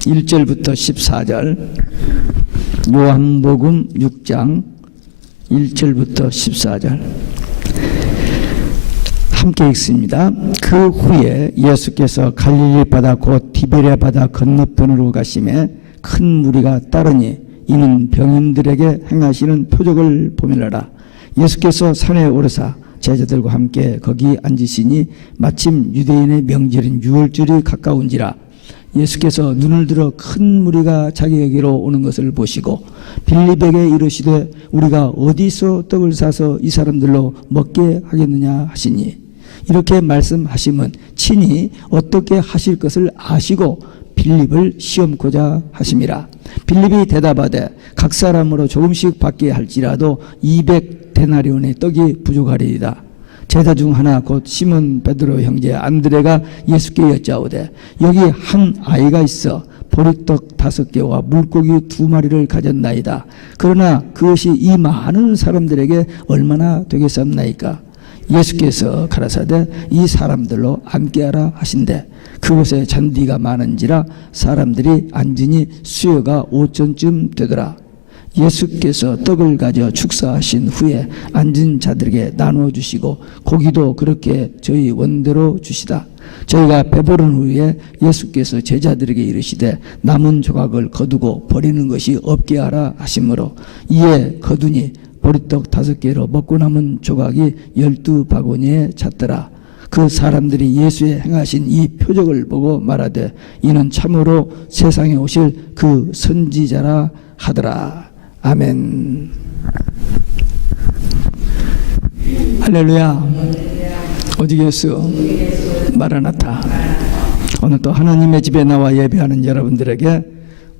1절부터 14절, 요한복음 6장 1절부터 14절 함께 읽습니다. 그 후에 예수께서 갈릴리 바다 곧 디베랴 바다 건너편으로 가심에 큰 무리가 따르니 이는 병인들에게 행하시는 표적을 보밀어라. 예수께서 산에 오르사 제자들과 함께 거기 앉으시니 마침 유대인의 명절인 유월절이 가까운지라. 예수께서 눈을 들어 큰 무리가 자기에게로 오는 것을 보시고 빌립에게 이르시되 우리가 어디서 떡을 사서 이 사람들로 먹게 하겠느냐 하시니, 이렇게 말씀하심은 친히 어떻게 하실 것을 아시고 빌립을 시험코자 하심이라. 빌립이 대답하되 각 사람으로 조금씩 받게 할지라도 200데나리온의 떡이 부족하리이다. 제자 중 하나 곧 시몬 베드로 형제 안드레가 예수께 여짜오되 여기 한 아이가 있어 보리떡 5개와 물고기 2마리를 가졌나이다. 그러나 그것이 이 많은 사람들에게 얼마나 되겠사옵나이까? 예수께서 가라사대 이 사람들로 앉게 하라 하신대 그곳에 잔디가 많은지라 사람들이 앉으니 수요가 5천쯤 되더라. 예수께서 떡을 가져 축사하신 후에 앉은 자들에게 나누어 주시고 고기도 그렇게 저희 원대로 주시다. 저희가 배부른 후에 예수께서 제자들에게 이르시되 남은 조각을 거두고 버리는 것이 없게 하라 하시므로 이에 거두니 보리떡 5개로 먹고 남은 조각이 12바구니에 찼더라. 그 사람들이 예수의 행하신 이 표적을 보고 말하되 이는 참으로 세상에 오실 그 선지자라 하더라. 아멘. 할렐루야. 오직예수 마라나타. 오늘 또 하나님의 집에 나와 예배하는 여러분들에게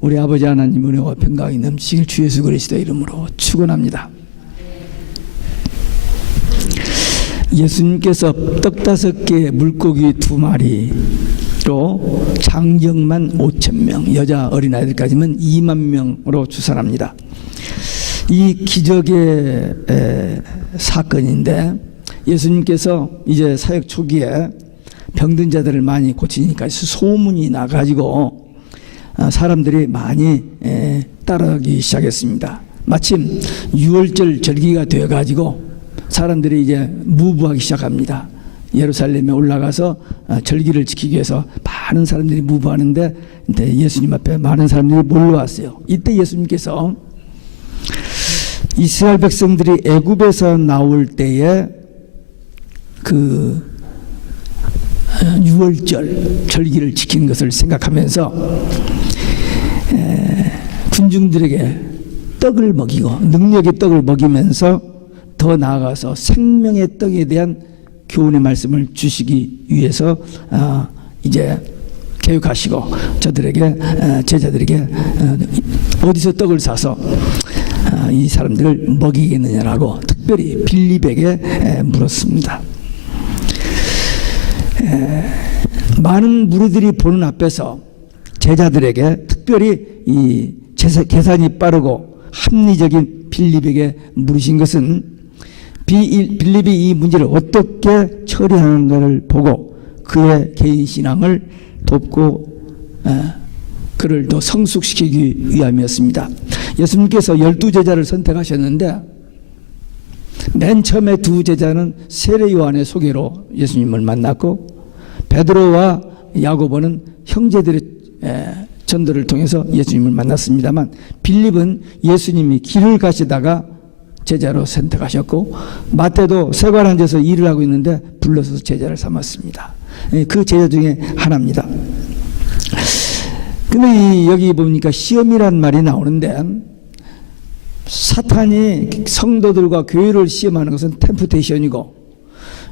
우리 아버지 하나님 은혜와 평강이 넘치길 주 예수 그리스도 이름으로 축원합니다. 예수님께서 떡 5개 물고기 2마리로 장정만 5,000명, 여자 어린아이들까지는 2만 명으로 추산합니다. 이 기적의 사건인데 예수님께서 이제 사역 초기에 병든 자들을 많이 고치니까 소문이 나가지고 사람들이 많이 따라가기 시작했습니다. 마침 6월절 절기가 되어가지고 사람들이 이제 무부하기 시작합니다. 예루살렘에 올라가서 절기를 지키기 위해서 많은 사람들이 무부하는데 예수님 앞에 많은 사람들이 몰려왔어요. 이때 예수님께서 이스라엘 백성들이 애굽에서 나올 때에 그 6월절 절기를 지킨 것을 생각하면서 군중들에게 떡을 먹이고 능력의 떡을 먹이면서 더 나아가서 생명의 떡에 대한 교훈의 말씀을 주시기 위해서 이제 교육하시고 저들에게 제자들에게 어디서 떡을 사서 이 사람들을 먹이겠느냐라고 특별히 빌립에게 물었습니다. 많은 무리들이 보는 앞에서 제자들에게 특별히 이 계산이 빠르고 합리적인 빌립에게 물으신 것은 빌립이 이 문제를 어떻게 처리하는가를 보고 그의 개인 신앙을 돕고 그를 더 성숙시키기 위함이었습니다. 예수님께서 12제자를 선택하셨는데 맨 처음에 2제자는 세례 요한의 소개로 예수님을 만났고 베드로와 야고보는 형제들의 전도를 통해서 예수님을 만났습니다만 빌립은 예수님이 길을 가시다가 제자로 선택하셨고 마태도 세관 앉아서 일을 하고 있는데 불러서 제자를 삼았습니다. 그 제자 중에 하나입니다. 근데 여기 보니까 시험이란 말이 나오는데 사탄이 성도들과 교회를 시험하는 것은 템프테이션이고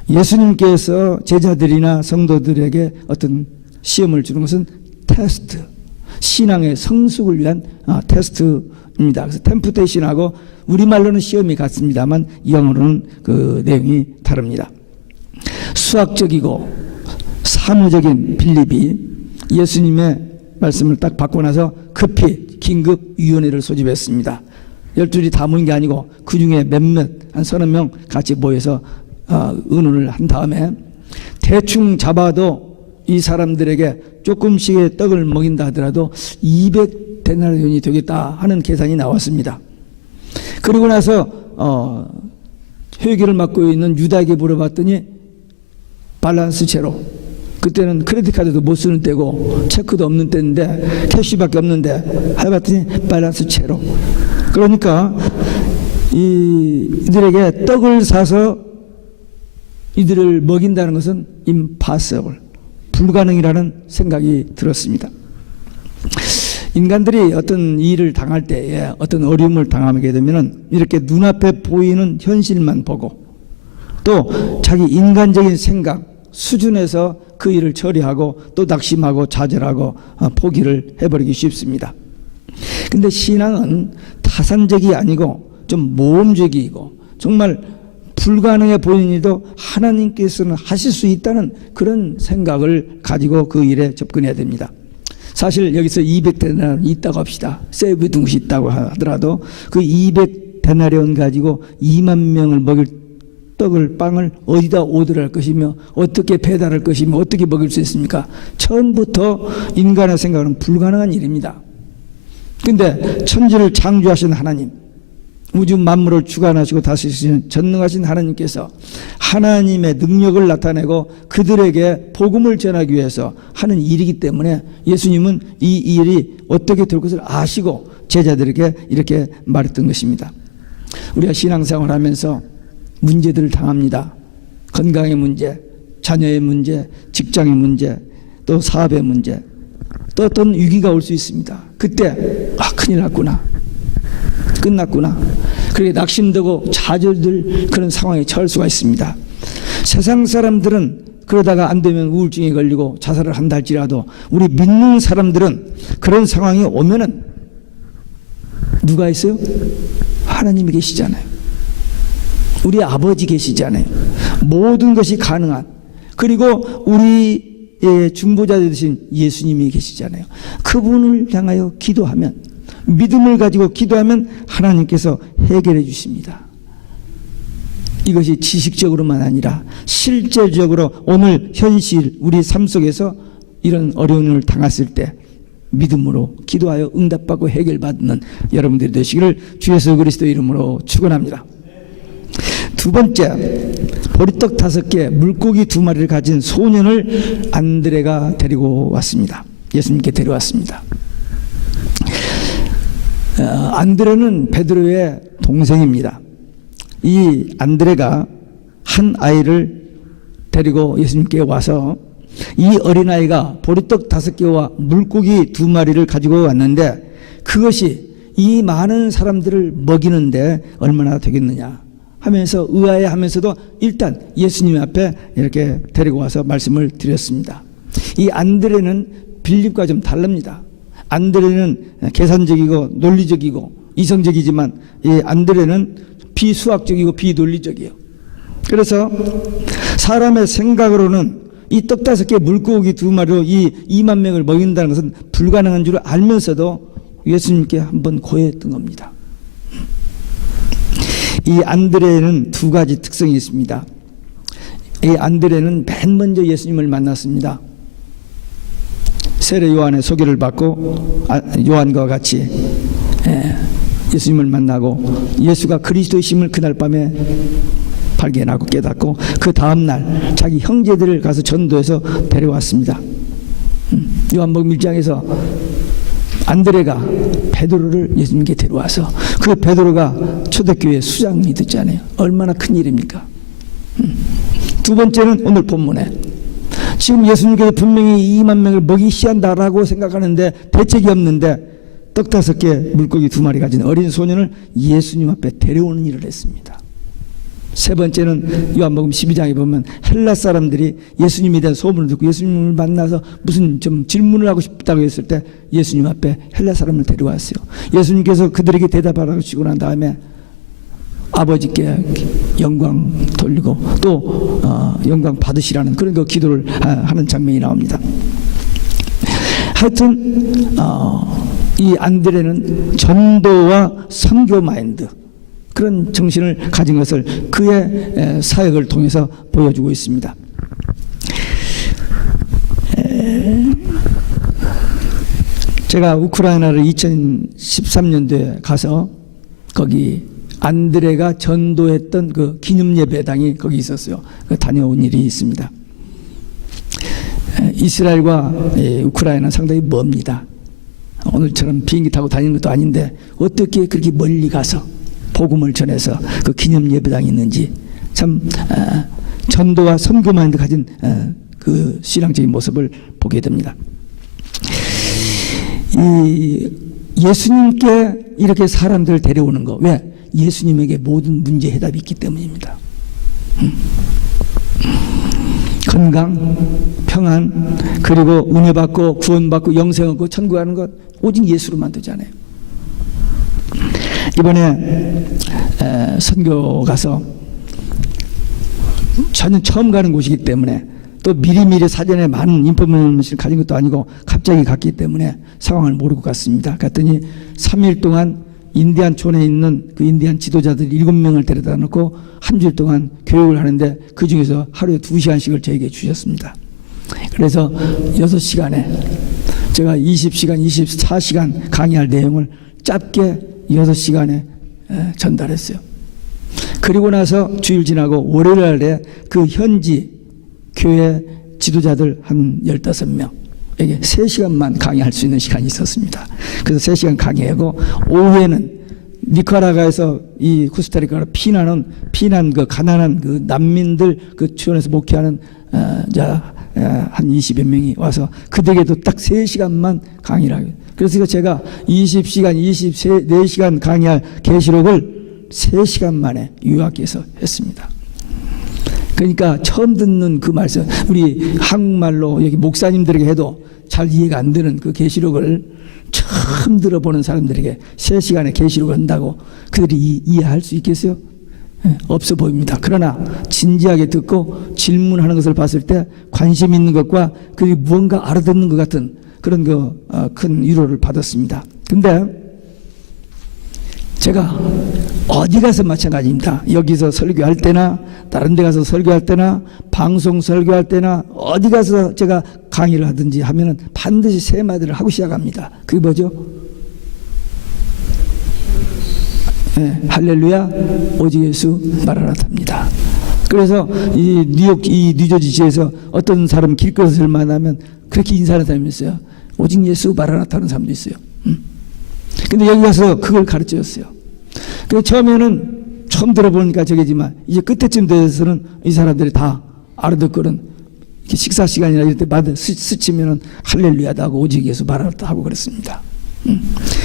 예수님께서 제자들이나 성도들에게 어떤 시험을 주는 것은 테스트, 신앙의 성숙을 위한 테스트입니다. 그래서 템프테이션하고 우리말로는 시험이 같습니다만 영어로는 그 내용이 다릅니다. 수학적이고 사무적인 빌립이 예수님의 말씀을 딱 받고 나서 급히 긴급위원회를 소집했습니다. 12이 다 모인 게 아니고 그 중에 몇몇 한 30명 같이 모여서 의논을 한 다음에 대충 잡아도 이 사람들에게 조금씩의 떡을 먹인다 하더라도 200데나리온이 되겠다 하는 계산이 나왔습니다. 그리고 나서 회계를 맡고 있는 유다에게 물어봤더니 밸런스 제로, 그때는 크레딧 카드도 못 쓰는 때고 체크도 없는 때인데 캐시밖에 없는데 해봤더니 밸런스 제로. 그러니까 이들에게 떡을 사서 이들을 먹인다는 것은 impossible, 불가능이라는 생각이 들었습니다. 인간들이 어떤 일을 당할 때에 어떤 어려움을 당하게 되면 이렇게 눈앞에 보이는 현실만 보고 또 자기 인간적인 생각 수준에서 그 일을 처리하고 또 낙심하고 좌절하고 포기를 해버리기 쉽습니다. 근데 신앙은 타산적이 아니고 좀 모험적이고 정말 불가능해 보이는 일도 하나님께서는 하실 수 있다는 그런 생각을 가지고 그 일에 접근해야 됩니다. 사실 여기서 200데나리온 있다고 합시다. 세이브 둥시 있다고 하더라도 그 200데나리온 가지고 2만 명을 먹일 떡을 빵을 어디다 오더할 것이며 어떻게 배달할 것이며 어떻게 먹일 수 있습니까? 처음부터 인간의 생각은 불가능한 일입니다. 근데 천지를 창조하신 하나님, 우주 만물을 주관하시고 다스리시는 전능하신 하나님께서 하나님의 능력을 나타내고 그들에게 복음을 전하기 위해서 하는 일이기 때문에 예수님은 이 일이 어떻게 될 것을 아시고 제자들에게 이렇게 말했던 것입니다. 우리가 신앙생활을 하면서 문제들을 당합니다. 건강의 문제, 자녀의 문제, 직장의 문제, 또 사업의 문제, 또 어떤 위기가 올 수 있습니다. 그때 큰일 났구나, 끝났구나, 그렇게 낙심되고 좌절될 그런 상황에 처할 수가 있습니다. 세상 사람들은 그러다가 안 되면 우울증에 걸리고 자살을 한다 할지라도 우리 믿는 사람들은 그런 상황이 오면은 누가 있어요? 하나님이 계시잖아요. 우리 아버지 계시잖아요. 모든 것이 가능한, 그리고 우리의 중보자 되신 예수님이 계시잖아요. 그분을 향하여 기도하면, 믿음을 가지고 기도하면 하나님께서 해결해 주십니다. 이것이 지식적으로만 아니라 실제적으로 오늘 현실 우리 삶 속에서 이런 어려움을 당했을 때 믿음으로 기도하여 응답받고 해결받는 여러분들이 되시기를 주 예수 그리스도 이름으로 축원합니다. 두 번째, 보리떡 5개, 물고기 2마리를 가진 소년을 안드레가 데리고 왔습니다. 예수님께 데려왔습니다. 안드레는 베드로의 동생입니다. 이 안드레가 한 아이를 데리고 예수님께 와서 이 어린아이가 보리떡 5개와 물고기 2마리를 가지고 왔는데 그것이 이 많은 사람들을 먹이는데 얼마나 되겠느냐 하면서 의아해하면서도 일단 예수님 앞에 이렇게 데리고 와서 말씀을 드렸습니다. 이 안드레는 빌립과 좀 다릅니다. 안드레는 계산적이고 논리적이고 이성적이지만 이 안드레는 비수학적이고 비논리적이에요. 그래서 사람의 생각으로는 이 떡 5개 물고기 2마리로 이 2만 명을 먹인다는 것은 불가능한 줄 알면서도 예수님께 한번 고했던 겁니다. 이 안드레는 2가지 특성이 있습니다. 이 안드레는 맨 먼저 예수님을 만났습니다. 세례 요한의 소개를 받고 요한과 같이 예수님을 만나고 예수가 그리스도이심을 그날 밤에 발견하고 깨닫고 그 다음날 자기 형제들을 가서 전도해서 데려왔습니다. 요한복음 1장에서 안드레가 베드로를 예수님께 데려와서 그 베드로가 초대교회 수장이 됐잖아요. 얼마나 큰 일입니까? 두 번째는 오늘 본문에 지금 예수님께서 분명히 2만 명을 먹이셔야 한다라고 생각하는데 대책이 없는데 떡 5개 물고기 2마리 가진 어린 소년을 예수님 앞에 데려오는 일을 했습니다. 세 번째는 요한복음 12장에 보면 헬라 사람들이 예수님에 대한 소문을 듣고 예수님을 만나서 무슨 좀 질문을 하고 싶다고 했을 때 예수님 앞에 헬라 사람을 데려왔어요. 예수님께서 그들에게 대답하라고 주고 난 다음에 아버지께 영광 돌리고 또 영광 받으시라는 그런 그 기도를 하는 장면이 나옵니다. 하여튼 이 안드레는 전도와 선교 마인드, 그런 정신을 가진 것을 그의 사역을 통해서 보여주고 있습니다. 제가 우크라이나를 2013년도에 가서 거기 안드레가 전도했던 그 기념 예배당이 거기 있었어요. 다녀온 일이 있습니다. 이스라엘과 우크라이나는 상당히 멉니다. 오늘처럼 비행기 타고 다니는 것도 아닌데 어떻게 그렇게 멀리 가서 복음을 전해서 그 기념 예배당이 있는지 참 전도와 선교만이 가진 그 신앙적인 모습을 보게 됩니다. 이 예수님께 이렇게 사람들을 데려오는 거, 왜? 예수님에게 모든 문제 해답이 있기 때문입니다. 건강, 평안, 그리고 은혜 받고 구원받고 영생 얻고 천국 가는 것 오직 예수로만 되잖아요. 이번에 선교 가서 저는 처음 가는 곳이기 때문에 또 미리미리 사전에 많은 인포메이션을 가진 것도 아니고 갑자기 갔기 때문에 상황을 모르고 갔습니다. 갔더니 3일 동안 인디안촌에 있는 그 인디안 지도자들 7명을 데려다 놓고 한 주일 동안 교육을 하는데 그 중에서 하루에 2시간씩을 저에게 주셨습니다. 그래서 6시간에 제가 20시간, 24시간 강의할 내용을 짧게 6시간에 전달했어요. 그리고 나서 주일 지나고 월요일 날에 그 현지 교회 지도자들 한 15명에게 3시간만 강의할 수 있는 시간이 있었습니다. 그래서 3시간 강의하고 오후에는 니카라과에서 이 코스타리카로 피난 그 가난한 그 난민들 그 지원해서 목회하는 한 20여 명이 와서 그들에게도 딱 3시간만 강의를 하고, 그래서 제가 20시간, 24시간 강의할 계시록을 3시간 만에 요약해서 했습니다. 그러니까 처음 듣는 그 말씀, 우리 한국말로 여기 목사님들에게 해도 잘 이해가 안 되는 그 계시록을 처음 들어보는 사람들에게 3시간의 계시록을 한다고 그들이 이해할 수 있겠어요? 없어 보입니다. 그러나 진지하게 듣고 질문하는 것을 봤을 때 관심 있는 것과 그들이 무언가 알아듣는 것 같은 그런 큰 위로를 받았습니다. 근데 제가 어디 가서 마찬가지입니다. 여기서 설교할 때나 다른 데 가서 설교할 때나 방송 설교할 때나 어디 가서 제가 강의를 하든지 하면은 반드시 세 마디를 하고 시작합니다. 그게 뭐죠? 네, 할렐루야 오직 예수 마라나타입니다. 그래서 이 뉴저지시에서 어떤 사람 길거리에서 만나면 그렇게 인사하는 사람이 있어요. 오직 예수 마라나타 하는 사람도 있어요. 근데 여기 가서 그걸 가르쳐줬어요. 그 처음에는 처음 들어보니까 저게지만 이제 끝에쯤 돼서는 이 사람들이 다 알아듣거든. 식사 시간이나 이럴 때 스치면은 할렐루야다 하고 오직 예수 말하다 하고 그랬습니다.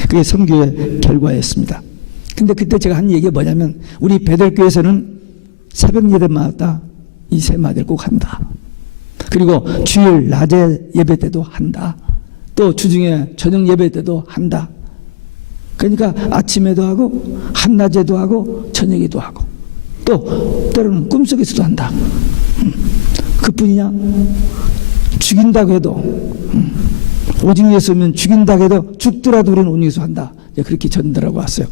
그게 선교의 결과였습니다. 근데 그때 제가 한 얘기가 뭐냐면 우리 베들교에서는 새벽 예배마다 이 세 마디를 꼭 한다. 그리고 주일 낮에 예배 때도 한다. 또 주중에 저녁 예배 때도 한다. 그러니까 아침에도 하고 한낮에도 하고 저녁에도 하고 또 때로는 꿈속에서도 한다. 그뿐이냐? 죽인다고 해도 오직 예수면 죽인다고 해도 죽더라도 우리는 오직 예수 한다. 그렇게 전달하고 왔어요.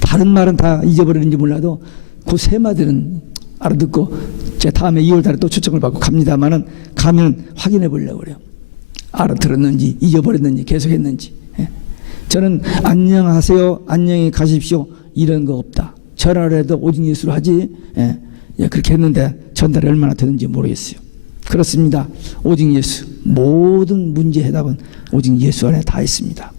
다른 말은 다 잊어버리는지 몰라도 그 세 마디는 알아듣고 제가 다음에 2월 달에 또 초청을 받고 갑니다만은 가면 확인해 보려고 그래요. 알아들었는지 잊어버렸는지 계속했는지. 저는 안녕하세요, 안녕히 가십시오 이런 거 없다. 전화를 해도 오직 예수로 하지. 그렇게 했는데 전달이 얼마나 되는지 모르겠어요. 그렇습니다. 오직 예수, 모든 문제 해답은 오직 예수 안에 다 있습니다.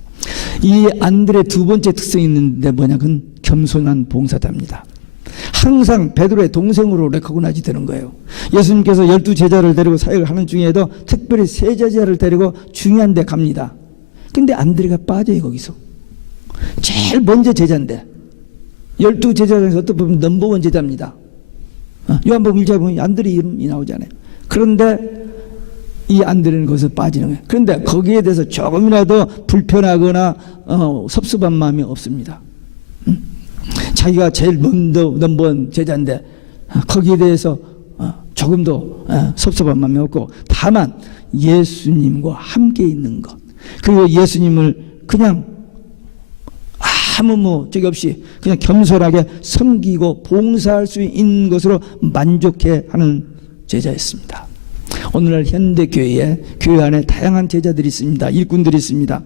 이 안드레 두 번째 특성이 있는데 뭐냐, 그건 겸손한 봉사자입니다. 항상 베드로의 동생으로 레코그나이즈 되는 거예요. 예수님께서 12제자를 데리고 사역을 하는 중에도 특별히 3제자를 데리고 중요한 데 갑니다. 근데 안드레가 빠져요. 거기서 제일 먼저 제자인데 12제자 중에서 어떻게 보면 넘버원 제자입니다. 요한복음 1장에 보면 안드레 이름이 나오잖아요. 그런데 이 안드레는 거기서 빠지는 거예요. 그런데 거기에 대해서 조금이라도 불편하거나 섭섭한 마음이 없습니다. 자기가 제일 먼저 넘버원 제자인데 거기에 대해서 조금도 섭섭한 마음이 없고, 다만 예수님과 함께 있는 것, 그리고 예수님을 그냥 아무 적이 없이 그냥 겸손하게 섬기고 봉사할 수 있는 것으로 만족해 하는 제자였습니다. 오늘날 현대교회에 교회 안에 다양한 제자들이 있습니다. 일꾼들이 있습니다.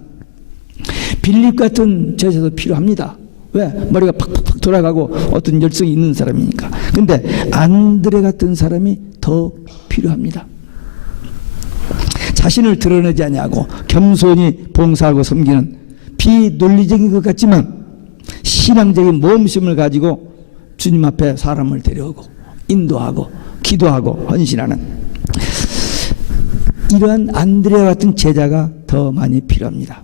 빌립 같은 제자도 필요합니다. 왜? 머리가 팍팍팍 돌아가고 어떤 열성이 있는 사람이니까. 근데 안드레 같은 사람이 더 필요합니다. 자신을 드러내지 아니하고 겸손히 봉사하고 섬기는 비논리적인 것 같지만 신앙적인 모험심을 가지고 주님 앞에 사람을 데려오고 인도하고 기도하고 헌신하는 이러한 안드레 같은 제자가 더 많이 필요합니다.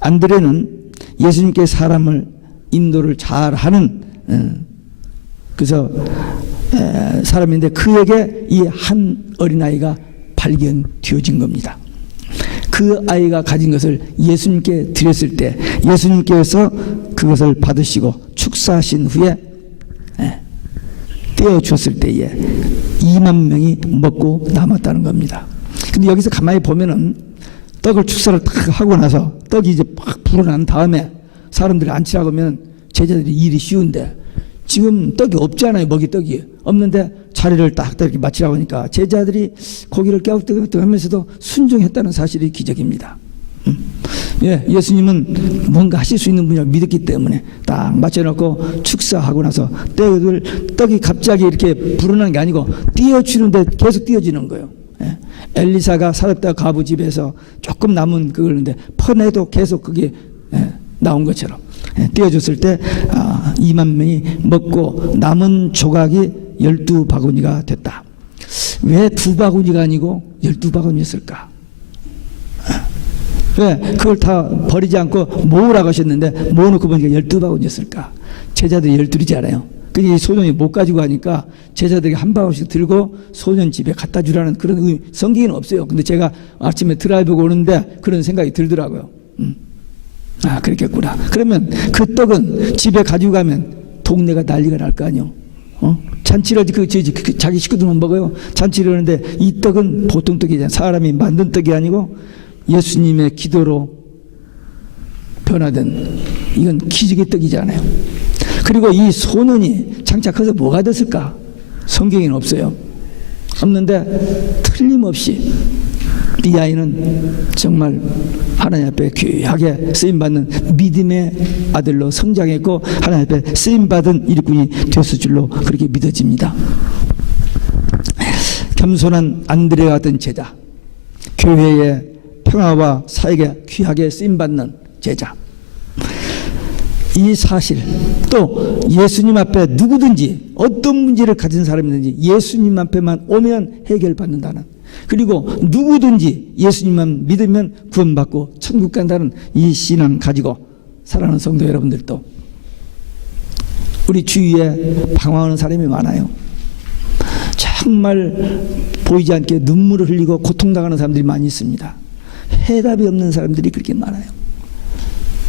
안드레는 예수님께 사람을 인도를 잘하는 그래서 사람인데 그에게 이 한 어린아이가 발견되어진 겁니다. 그 아이가 가진 것을 예수님께 드렸을 때 예수님께서 그것을 받으시고 축사하신 후에 떼어주었을 때에 2만 명이 먹고 남았다는 겁니다. 근데 여기서 가만히 보면은 떡을 축사를 딱 하고 나서 떡이 이제 막 불어난 다음에 사람들이 앉히라고 하면 제자들이 일이 쉬운데 지금 떡이 없잖아요. 먹이 떡이 없는데 자리를 딱 이렇게 맞추라고 하니까 제자들이 고기를 깨우뜨고 하면서도 순종했다는 사실이 기적입니다. 예, 예수님은 뭔가 하실 수 있는 분이라고 믿었기 때문에 딱 맞춰놓고 축사하고 나서 떡이 갑자기 이렇게 불어난 게 아니고 띄어주는데 계속 띄어지는 거예요. 예, 엘리사가 사렙다 과부 집에서 조금 남은 그걸인데 퍼내도 계속 그게 나온 것처럼 띄어줬을 때 2만 명이 먹고 남은 조각이 12바구니가 됐다. 왜 2바구니가 아니고 12바구니였을까? 왜 그걸 다 버리지 않고 모으라고 하셨는데 모아놓고 보니까 12바구니였을까? 제자들이 12이잖아요. 그게 소년이 못 가지고 가니까 제자들이 한 바구니씩 들고 소년 집에 갖다 주라는 그런 성경에는 없어요. 근데 제가 아침에 드라이브가 오는데 그런 생각이 들더라고요. 그렇겠구나. 그러면 그 떡은 집에 가지고 가면 동네가 난리가 날 거 아니요. 잔치를 자기 식구들만 먹어요. 잔치를 하는데 이 떡은 보통 떡이잖아요. 사람이 만든 떡이 아니고 예수님의 기도로 변화된 이건 기적의 떡이잖아요. 그리고 이 소년이 장차 커서 뭐가 됐을까? 성경에는 없어요. 없는데 틀림없이 이 아이는 정말 하나님 앞에 귀하게 쓰임받는 믿음의 아들로 성장했고 하나님 앞에 쓰임받은 일꾼이 되었을 줄로 그렇게 믿어집니다. 겸손한 안드레 같은 제자, 교회의 평화와 사역에 귀하게 쓰임받는 제자, 이 사실 또 예수님 앞에 누구든지 어떤 문제를 가진 사람이든지 예수님 앞에만 오면 해결받는다는, 그리고 누구든지 예수님만 믿으면 구원받고 천국 간다는 이 신앙 가지고 사랑하는 성도 여러분들도 우리 주위에 방황하는 사람이 많아요. 정말 보이지 않게 눈물을 흘리고 고통당하는 사람들이 많이 있습니다. 해답이 없는 사람들이 그렇게 많아요.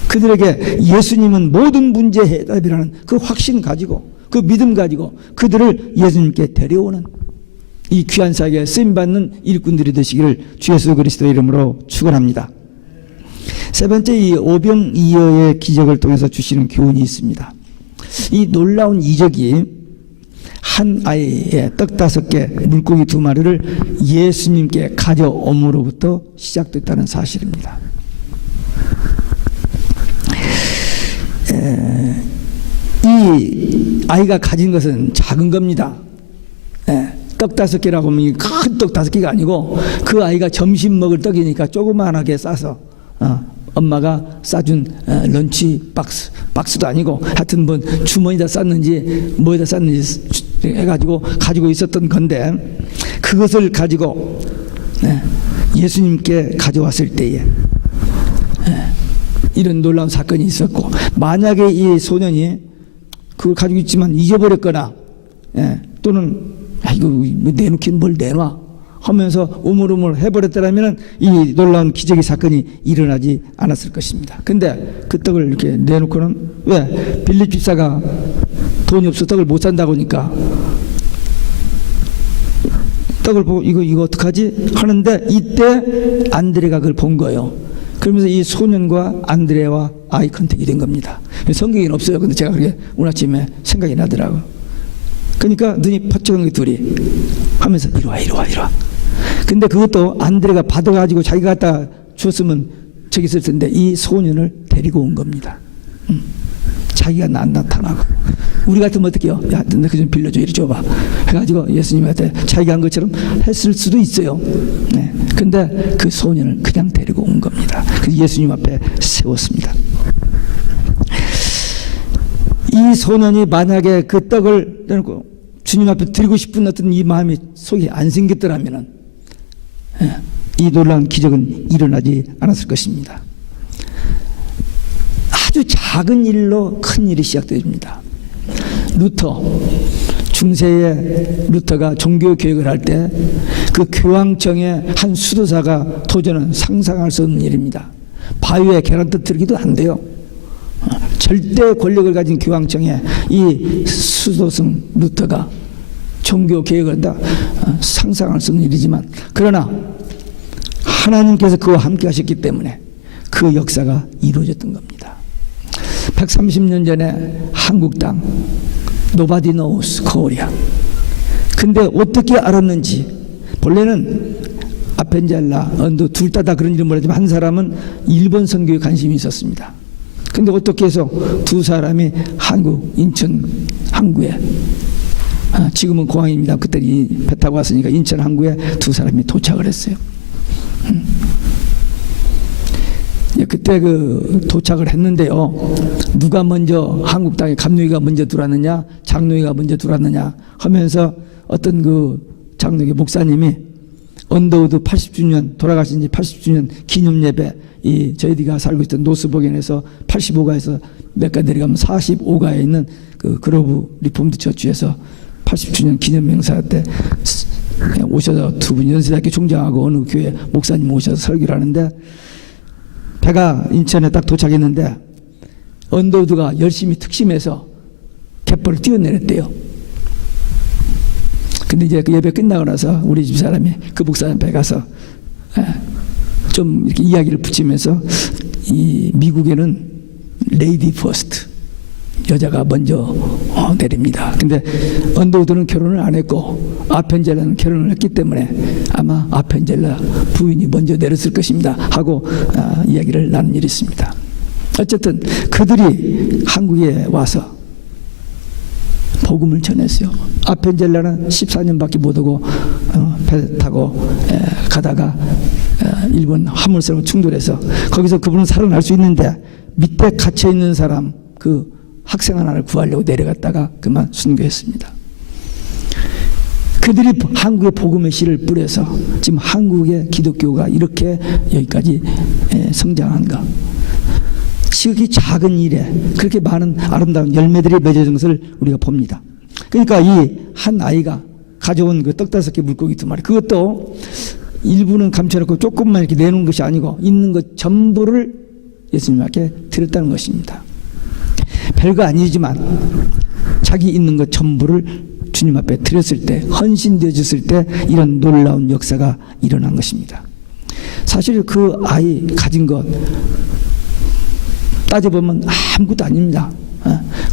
그들에게 예수님은 모든 문제의 해답이라는 그 확신 가지고 그 믿음 가지고 그들을 예수님께 데려오는 이 귀한 사역에 쓰임받는 일꾼들이 되시기를 주 예수 그리스도의 이름으로 축원합니다. 세 번째, 이 오병이어의 기적을 통해서 주시는 교훈이 있습니다. 이 놀라운 이적이 한 아이의 떡 5개 물고기 2마리를 예수님께 가져옴으로부터 시작됐다는 사실입니다. 이 아이가 가진 것은 작은 겁니다. 떡 5개라고 하면 큰 떡 5개가 아니고 그 아이가 점심 먹을 떡이니까 조그만하게 싸서 엄마가 싸준 런치 박스도 아니고 하여튼 뭐 주머니에다 쌌는지 뭐에다 쌌는지 해가지고 가지고 있었던 건데 그것을 가지고 예수님께 가져왔을 때에 이런 놀라운 사건이 있었고, 만약에 이 소년이 그걸 가지고 있지만 잊어버렸거나 또는 이거 내놓긴 뭘 내놔 하면서 우물우물 해버렸더라면 이 놀라운 기적의 사건이 일어나지 않았을 것입니다. 근데 그 떡을 이렇게 내놓고는 왜? 빌립 집사가 돈이 없어 떡을 못 산다고 하니까 떡을 보고 이거 어떡하지? 하는데 이때 안드레가 그걸 본 거예요. 그러면서 이 소년과 안드레와 아이 컨택이 된 겁니다. 성경에는 없어요. 근데 제가 그게 오늘 아침에 생각이 나더라고요. 그러니까 눈이 퍼쩍한 게 둘이 하면서 이리 와. 근데 그것도 안드레가 받아가지고 자기가 갖다 줬으면 저기 있을 텐데 이 소년을 데리고 온 겁니다. 자기가 나타나고 우리 같으면 어떻게 해요? 야, 너 그 좀 빌려줘, 이리 줘봐 해가지고 예수님한테 자기가 한 것처럼 했을 수도 있어요. 네. 근데 그 소년을 그냥 데리고 온 겁니다. 그래서 예수님 앞에 세웠습니다. 이 소년이 만약에 그 떡을 내놓고 주님 앞에 드리고 싶은 어떤 이 마음이 속에 안 생겼더라면 이 놀라운 기적은 일어나지 않았을 것입니다. 아주 작은 일로 큰 일이 시작됩니다. 루터, 중세의 루터가 종교 개혁을 할 때 그 교황청의 한 수도사가 도저는 상상할 수 없는 일입니다. 바위에 계란 터뜨리기도 안 돼요. 절대 권력을 가진 교황청에 이 수도승 루터가 종교 개혁을 한다, 상상할 수 없는 일이지만, 그러나 하나님께서 그와 함께 하셨기 때문에 그 역사가 이루어졌던 겁니다. 130년 전에 한국 땅 Nobody knows Korea. 근데 어떻게 알았는지, 본래는 아펜젤라, 언도 둘 다 그런 이름을 하지만 한 사람은 일본 선교에 관심이 있었습니다. 근데 어떻게 해서 두 사람이 한국, 인천, 항구에, 지금은 공항입니다. 그때 배 타고 왔으니까 인천 항구에 두 사람이 도착을 했어요. 그때 그 도착을 했는데요, 누가 먼저 한국 땅에 감독이가 먼저 들어왔느냐, 장로이가 먼저 들어왔느냐 하면서 어떤 그 장로교 목사님이 언더우드 80주년, 돌아가신 지 80주년 기념 예배, 이 저희가 살고 있던 노스복연에서 85가에서 몇 가 내려가면 45가에 있는 그 그로브 리폼드 처치에서 80주년 기념 행사 때 오셔서 두 분, 연세대학교 총장하고 어느 교회 목사님 오셔서 설교를 하는데, 배가 인천에 딱 도착했는데 언더우드가 열심히 특심해서 갯벌을 뛰어내렸대요. 근데 이제 그 예배 끝나고 나서 우리 집 사람이 그 목사님 배 가서 좀 이렇게 이야기를 붙이면서, 이 미국에는 레이디 퍼스트, 여자가 먼저 내립니다. 근데 언더우드는 결혼을 안 했고 아펜젤라는 결혼을 했기 때문에 아마 아펜젤라 부인이 먼저 내렸을 것입니다 하고 이야기를 나눈 일이 있습니다. 어쨌든 그들이 한국에 와서 복음을 전했어요. 아펜젤라는 14년밖에 못 오고 배 타고 가다가 일본 화물선하고 충돌해서 거기서 그분은 살아날 수 있는데 밑에 갇혀 있는 사람, 그 학생 하나를 구하려고 내려갔다가 그만 순교했습니다. 그들이 한국에 복음의 씨를 뿌려서 지금 한국의 기독교가 이렇게 여기까지 성장한가. 지극히 작은 일에 그렇게 많은 아름다운 열매들이 맺어진 것을 우리가 봅니다. 그러니까 이 한 아이가 가져온 그 떡 5개 물고기 2마리, 그것도 일부는 감춰놓고 조금만 이렇게 내놓은 것이 아니고 있는 것 전부를 예수님께 드렸다는 것입니다. 별거 아니지만 자기 있는 것 전부를 주님 앞에 드렸을 때, 헌신되어졌을 때 이런 놀라운 역사가 일어난 것입니다. 사실 그 아이 가진 것 따져보면 아무것도 아닙니다.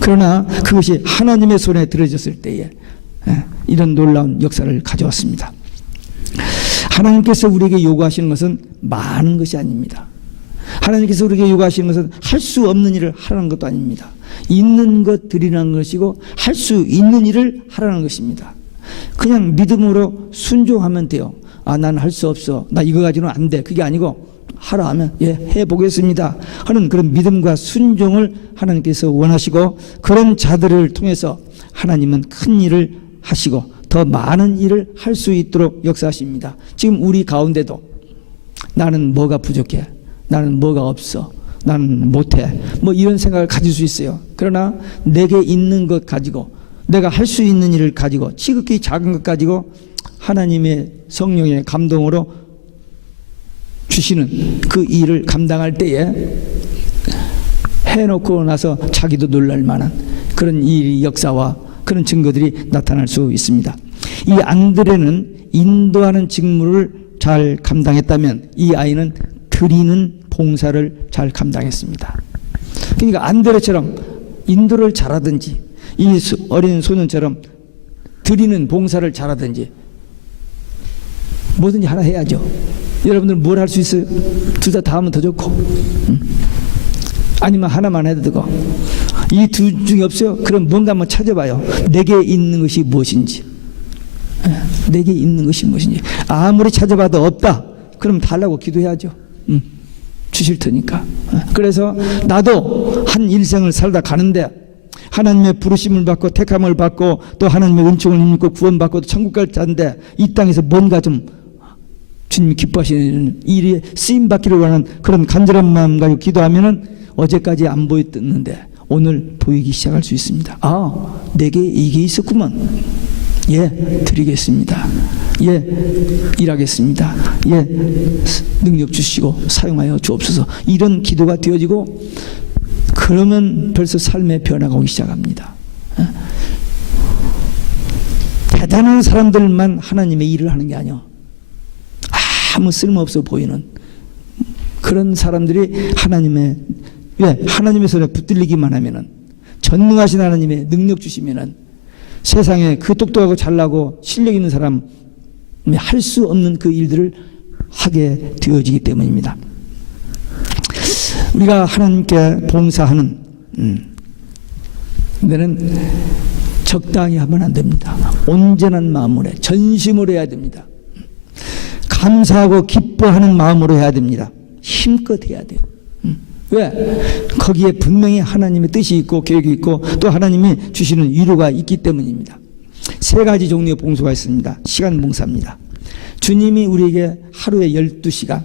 그러나 그것이 하나님의 손에 들어졌을 때에 이런 놀라운 역사를 가져왔습니다. 하나님께서 우리에게 요구하시는 것은 많은 것이 아닙니다. 하나님께서 우리에게 요구하시는 것은 할 수 없는 일을 하라는 것도 아닙니다. 있는 것 드리라는 것이고 할 수 있는 일을 하라는 것입니다. 그냥 믿음으로 순종하면 돼요. 아, 나는 할 수 없어, 나 이거 가지고는 안 돼, 그게 아니고 하라 하면 예, 해보겠습니다 하는 그런 믿음과 순종을 하나님께서 원하시고, 그런 자들을 통해서 하나님은 큰 일을 하시고 더 많은 일을 할 수 있도록 역사하십니다. 지금 우리 가운데도 나는 뭐가 부족해, 나는 뭐가 없어, 나는 못해, 뭐 이런 생각을 가질 수 있어요. 그러나 내게 있는 것 가지고, 내가 할 수 있는 일을 가지고, 지극히 작은 것 가지고 하나님의 성령의 감동으로 주시는 그 일을 감당할 때에 해놓고 나서 자기도 놀랄 만한 그런 이 역사와 그런 증거들이 나타날 수 있습니다. 이 안드레는 인도하는 직무를 잘 감당했다면 이 아이는 드리는 봉사를 잘 감당했습니다. 그러니까 안드레처럼 인도를 잘하든지 이 어린 소년처럼 드리는 봉사를 잘하든지 뭐든지 하나 해야죠. 여러분들 뭘 할 수 있어요? 둘 다 하면 더 좋고, 아니면 하나만 해도 되고. 이 둘 중에 없어요? 그럼 뭔가 한번 찾아봐요. 내게 있는 것이 무엇인지. 내게 있는 것이 무엇인지. 아무리 찾아봐도 없다. 그럼 달라고 기도해야죠. 주실 테니까. 그래서 나도 한 일생을 살다 가는데 하나님의 부르심을 받고 택함을 받고 또 하나님의 은총을 입고 구원받고 천국 갈 자인데 이 땅에서 뭔가 좀 주님이 기뻐하시는 일에 쓰임받기를 원하는 그런 간절한 마음 가지고 기도하면은 어제까지 안 보였는데 오늘 보이기 시작할 수 있습니다. 아, 내게 이게 있었구만. 예, 드리겠습니다. 예, 일하겠습니다. 예, 능력 주시고 사용하여 주옵소서. 이런 기도가 되어지고 그러면 벌써 삶의 변화가 오기 시작합니다. 대단한 사람들만 하나님의 일을 하는 게 아니요, 아무 쓸모없어 보이는 그런 사람들이 하나님의 손에 붙들리기만 하면은, 전능하신 하나님의 능력 주시면은 세상에 그 똑똑하고 잘나고 실력 있는 사람이 할 수 없는 그 일들을 하게 되어지기 때문입니다. 우리가 하나님께 봉사하는 데는 적당히 하면 안 됩니다. 온전한 마음으로 해, 전심으로 해야 됩니다. 감사하고 기뻐하는 마음으로 해야 됩니다. 힘껏 해야 돼요. 왜? 거기에 분명히 하나님의 뜻이 있고 계획이 있고 또 하나님이 주시는 위로가 있기 때문입니다. 세 가지 종류의 봉사가 있습니다. 시간 봉사입니다. 주님이 우리에게 하루에 12시간,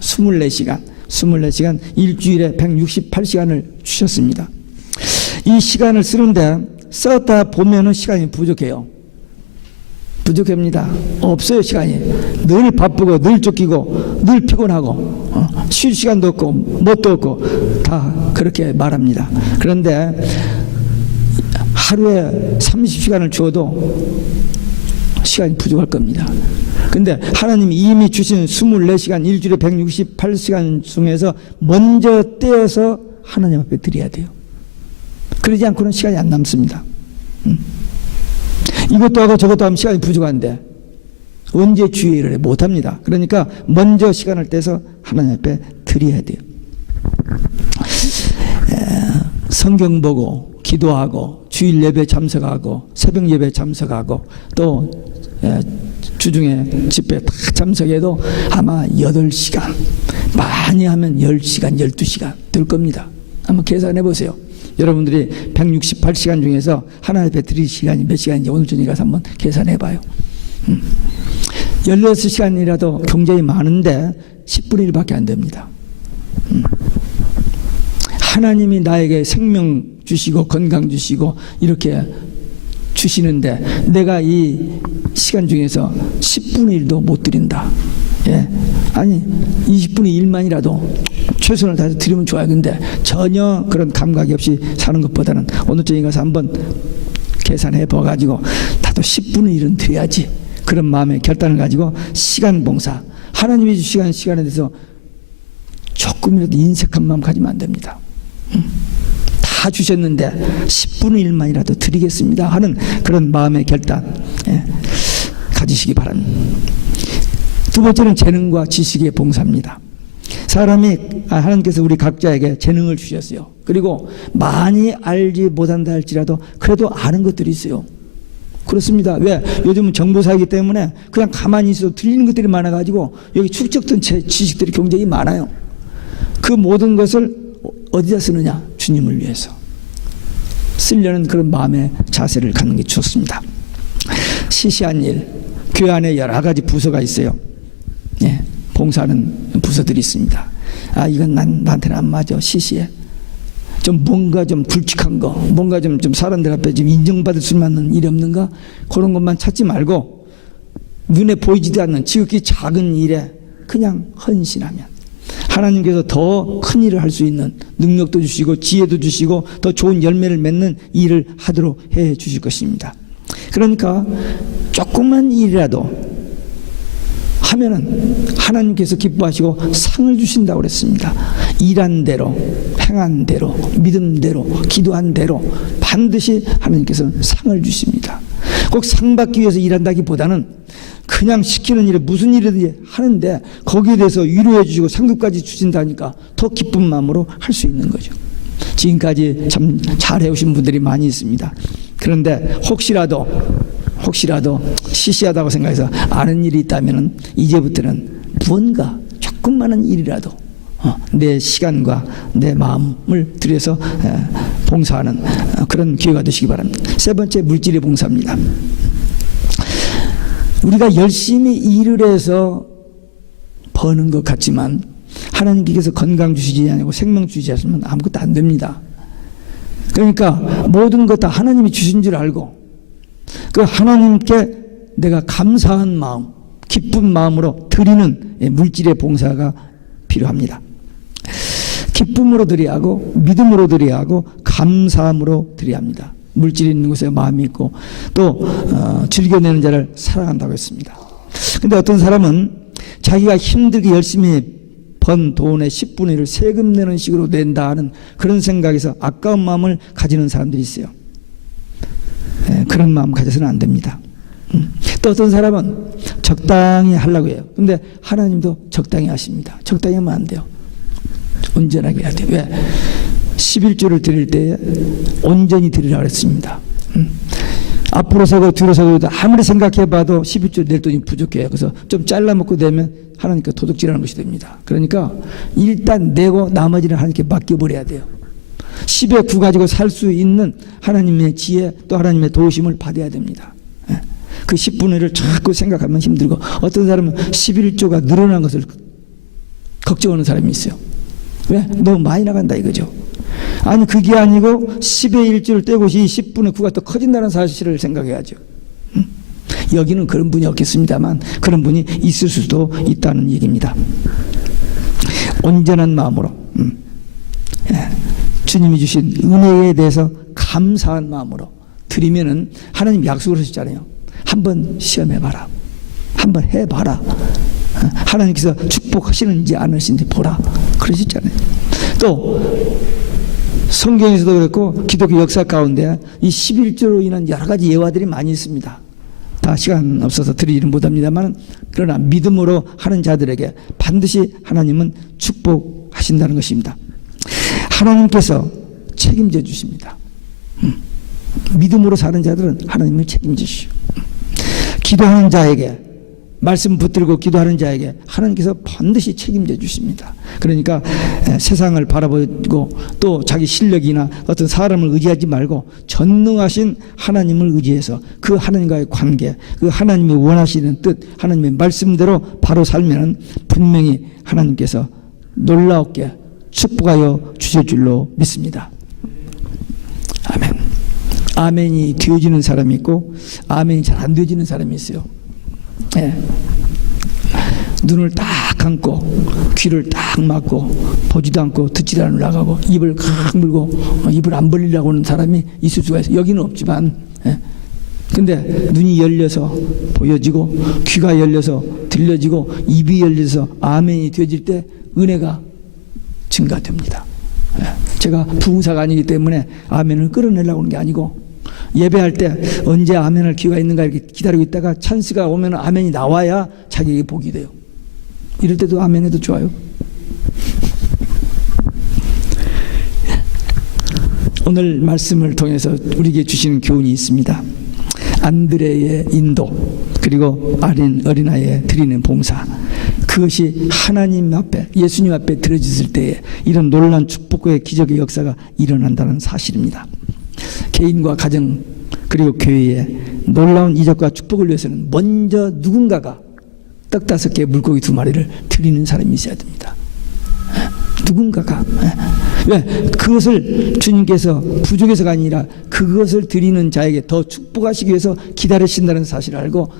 24시간, 일주일에 168시간을 주셨습니다. 이 시간을 쓰는데 썼다 보면은 시간이 부족해요. 부족합니다. 없어요, 시간이. 늘 바쁘고 늘 쫓기고 늘 피곤하고 쉴 시간도 없고 뭣도 없고 다 그렇게 말합니다. 그런데 하루에 30시간을 주어도 시간이 부족할 겁니다. 근데 하나님이 이미 주신 24시간, 일주일에 168시간 중에서 먼저 떼어서 하나님 앞에 드려야 돼요. 그러지 않고는 시간이 안 남습니다. 이것도 하고 저것도 하면 시간이 부족한데 언제 주의 일을 해? 못합니다. 그러니까 먼저 시간을 떼서 하나님 앞에 드려야 돼요. 성경 보고 기도하고 주일 예배 참석하고 새벽 예배 참석하고 또 주중에 집회 다 참석해도 아마 8시간, 많이 하면 10시간, 12시간 될 겁니다. 한번 계산해 보세요. 여러분들이 168시간 중에서 하나님 앞에 드릴 시간이 몇 시간인지 오늘 저녁에 가서 한번 계산해 봐요. 16시간이라도 굉장히 많은데 10분의 1밖에 안 됩니다. 하나님이 나에게 생명 주시고 건강 주시고 이렇게 주시는데 내가 이 시간 중에서 10분의 1도 못 드린다. 예. 아니 20분의 1만이라도 최선을 다해서 드리면 좋아요. 근데 전혀 그런 감각이 없이 사는 것보다는 오늘 저녁에 가서 한번 계산해 봐가지고 나도 10분의 1은 드려야지, 그런 마음의 결단을 가지고 시간 봉사, 하나님이 주신 시간에 대해서 조금이라도 인색한 마음 가지면 안 됩니다. 다 주셨는데 10분의 1만이라도 드리겠습니다 하는 그런 마음의 결단 가지시기 바랍니다. 두 번째는 재능과 지식의 봉사입니다. 사람이 하나님께서 우리 각자에게 재능을 주셨어요. 그리고 많이 알지 못한다 할지라도 그래도 아는 것들이 있어요. 그렇습니다. 왜? 요즘은 정보사이기 때문에 그냥 가만히 있어도 들리는 것들이 많아가지고 여기 축적된 지식들이 굉장히 많아요. 그 모든 것을 어디다 쓰느냐? 주님을 위해서 쓰려는 그런 마음의 자세를 갖는 게 좋습니다. 시시한 일, 교회 안에 여러 가지 부서가 있어요. 예, 봉사하는 부서들이 있습니다. 아, 이건 나한테는 안 맞아, 시시해. 좀 뭔가 좀 굵직한 거, 뭔가 좀 사람들 앞에 좀 인정받을 수 있는 일이 없는가? 그런 것만 찾지 말고 눈에 보이지도 않는 지극히 작은 일에 그냥 헌신하면 하나님께서 더 큰 일을 할 수 있는 능력도 주시고 지혜도 주시고 더 좋은 열매를 맺는 일을 하도록 해 주실 것입니다. 그러니까 조그만 일이라도 하면은 하나님께서 기뻐하시고 상을 주신다고 그랬습니다. 일한 대로, 행한 대로, 믿음대로, 기도한 대로 반드시 하나님께서는 상을 주십니다. 꼭 상 받기 위해서 일한다기보다는 그냥 시키는 일에 무슨 일이든지 하는데 거기에 대해서 위로해 주시고 상급까지 주신다니까 더 기쁜 마음으로 할 수 있는 거죠. 지금까지 참 잘해오신 분들이 많이 있습니다. 그런데 혹시라도 시시하다고 생각해서 아는 일이 있다면 이제부터는 무언가 조금만한 일이라도 내 시간과 내 마음을 들여서 봉사하는 그런 기회가 되시기 바랍니다. 세 번째, 물질의 봉사입니다. 우리가 열심히 일을 해서 버는 것 같지만 하나님께서 건강 주시지 않고 생명 주시지 않으면 아무것도 안 됩니다. 그러니까 모든 것 다 하나님이 주신 줄 알고 그 하나님께 내가 감사한 마음, 기쁜 마음으로 드리는 물질의 봉사가 필요합니다. 기쁨으로 드려야 하고 믿음으로 드려야 하고 감사함으로 드려야 합니다. 물질이 있는 곳에 마음이 있고 또 즐겨내는 자를 사랑한다고 했습니다. 근데 어떤 사람은 자기가 힘들게 열심히 번 돈의 10분의 1을 세금 내는 식으로 낸다 하는 그런 생각에서 아까운 마음을 가지는 사람들이 있어요. 그런 마음 가져서는 안 됩니다. 또 어떤 사람은 적당히 하려고 해요. 근데 하나님도 적당히 하십니다. 적당히 하면 안 돼요. 온전하게 해야 돼요. 왜? 11조를 드릴 때 온전히 드리라고 했습니다. 앞으로 서고 뒤로 서고 아무리 생각해봐도 11조 낼 돈이 부족해요. 그래서 좀 잘라먹고 되면 하나님께 도둑질하는 것이 됩니다. 그러니까 일단 내고 나머지는 하나님께 맡겨버려야 돼요. 10의 9 가지고 살 수 있는 하나님의 지혜 또 하나님의 도우심을 받아야 됩니다. 그 10분의 1을 자꾸 생각하면 힘들고 어떤 사람은 11조가 늘어난 것을 걱정하는 사람이 있어요. 왜? 너무 많이 나간다 이거죠. 아니 그게 아니고 10의 1조를 떼고 이 10분의 9가 더 커진다는 사실을 생각해야죠. 여기는 그런 분이 없겠습니다만 그런 분이 있을 수도 있다는 얘기입니다. 온전한 마음으로 주님이 주신 은혜에 대해서 감사한 마음으로 드리면은 하나님 약속을 하셨잖아요. 한번 시험해봐라. 한번 해봐라. 하나님께서 축복하시는지 안 하시는지 보라. 그러셨잖아요. 또 성경에서도 그랬고 기독교 역사 가운데 이 11조로 인한 여러 가지 예화들이 많이 있습니다. 다 시간 없어서 드리지는 못합니다만 그러나 믿음으로 하는 자들에게 반드시 하나님은 축복하신다는 것입니다. 하나님께서 책임져 주십니다. 믿음으로 사는 자들은 하나님을 책임지시오. 기도하는 자에게 말씀 붙들고 기도하는 자에게 하나님께서 반드시 책임져 주십니다. 그러니까 세상을 바라보고 또 자기 실력이나 어떤 사람을 의지하지 말고 전능하신 하나님을 의지해서 그 하나님과의 관계, 그 하나님이 원하시는 뜻, 하나님의 말씀대로 바로 살면 분명히 하나님께서 놀라웠게 축복하여 주실 줄로 믿습니다. 아멘. 아멘이 되어지는 사람이 있고 아멘이 잘 안 되어지는 사람이 있어요. 네. 눈을 딱 감고 귀를 딱 막고 보지도 않고 듣지도 않으려 나가고 입을 칵 물고 입을 안 벌리려고 하는 사람이 있을 수가 있어요. 여기는 없지만 근데 눈이 열려서 보여지고 귀가 열려서 들려지고 입이 열려서 아멘이 되어질 때 은혜가 증가됩니다. 제가 부흥사가 아니기 때문에 아멘을 끌어내려고 하는 게 아니고 예배할 때 언제 아멘할 기회가 있는가 이렇게 기다리고 있다가 찬스가 오면 아멘이 나와야 자기에게 복이 돼요. 이럴 때도 아멘해도 좋아요. 오늘 말씀을 통해서 우리에게 주시는 교훈이 있습니다. 안드레의 인도 그리고 어린아이에 드리는 봉사 그것이 하나님 앞에 예수님 앞에 드려졌을 때에 이런 놀라운 축복의 기적의 역사가 일어난다는 사실입니다. 개인과 가정 그리고 교회에 놀라운 이적과 축복을 위해서는 먼저 누군가가 떡 5개 물고기 2마리를 드리는 사람이 있어야 됩니다. 누군가가 왜? 그것을 주님께서 부족해서가 아니라 그것을 드리는 자에게 더 축복하시기 위해서 기다리신다는 사실을 알고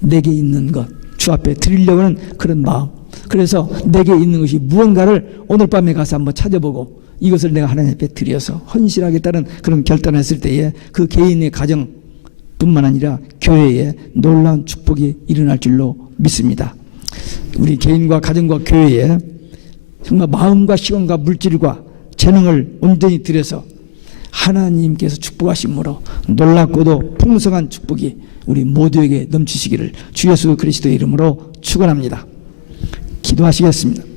내게 있는 것 주 앞에 드리려고 하는 그런 마음 그래서 내게 있는 것이 무언가를 오늘 밤에 가서 한번 찾아보고 이것을 내가 하나님 앞에 드려서 헌신하겠다는 그런 결단을 했을 때에 그 개인의 가정뿐만 아니라 교회에 놀라운 축복이 일어날 줄로 믿습니다. 우리 개인과 가정과 교회에 정말 마음과 시간과 물질과 재능을 온전히 들여서 하나님께서 축복하심으로 놀랍고도 풍성한 축복이 우리 모두에게 넘치시기를 주 예수 그리스도의 이름으로 축원합니다. 기도하시겠습니다.